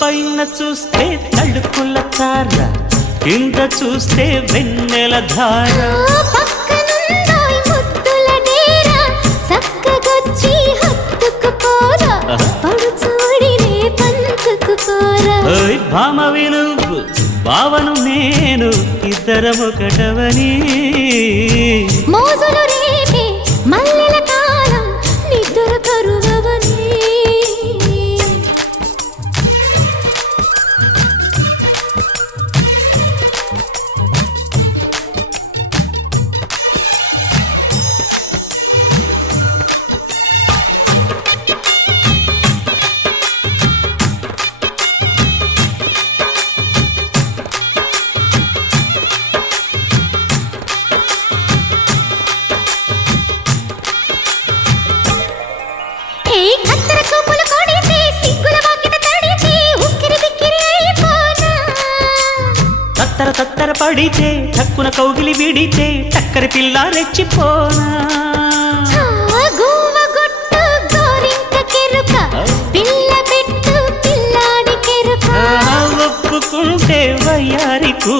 పైన చూస్తే తడుకుల తార, కింద చూస్తే వెన్నెల ధార. పక్కనుందోయ్ ముద్దుల డేరా, చక్కగొచ్చి హత్తుకుపోరా, పడుచూడినే పంచుకుపోరా. భామ విలువు భావను నేను, ఇద్దరమొకటవని. మోజులు రేపే మల్లెల కాలం, నిద్ర కరువవని. తత్తర తత్తర పడితే టక్కున కౌగిలి విడితే టక్కరి పిల్ల రెచ్చిపోనా. ఒప్పుకుంటే వయ్యారికు